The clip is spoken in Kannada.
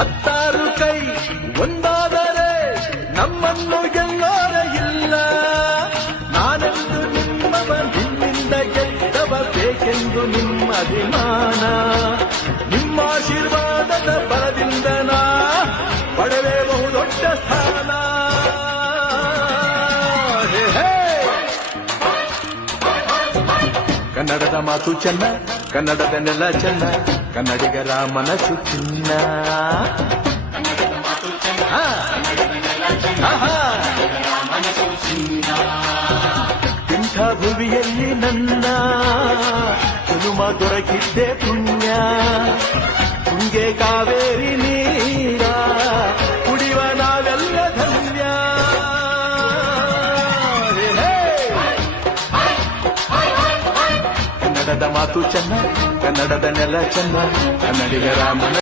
ಹತ್ತಾರು ಕೈ ಒಂದಾದರೆ ನಮ್ಮನ್ನು ಗೆಲ್ಲೋರ ಇಲ್ಲ. ನಾನೆಂದು ನಿಮ್ಮವ, ನಿಮ್ಮಿಂದ ಗೆದ್ದವ, ಬೇಕೆಂದು ನಿಮ್ಮ ಅಭಿಮಾನ. ನಿಮ್ಮ ಆಶೀರ್ವಾದದ ಬಲದಿಂದ ನಾ ಪಡೆವೆ ಬಹುದೊಡ್ಡ ಸ್ಥಾನ. ಕನ್ನಡದ ಮಾತು ಚೆನ್ನ, ಕನ್ನಡದ ನೆಲ ಚೆನ್ನ, ಕನ್ನಡಿಗರ ಮನಸ್ಸು ಚಿನ್ನ. ಇಂಥ ಭುವಿಯಲ್ಲಿ ನನ್ನ ಕುನುಮ ದೊರಕಿದ್ದೆ ಪುಣ್ಯ. ತುಂಗೆ ಕಾವೇರಿ ನೀರ ಕುಡಿಯುವ ನಾವೆಲ್ಲ ಧನ್ಯ. ಕನ್ನಡದ ಮಾತು ಚೆನ್ನ, ಕನ್ನಡದ ನೆಲ ಚೆನ್ನ, ಕನ್ನಡಿಗರ ಮನ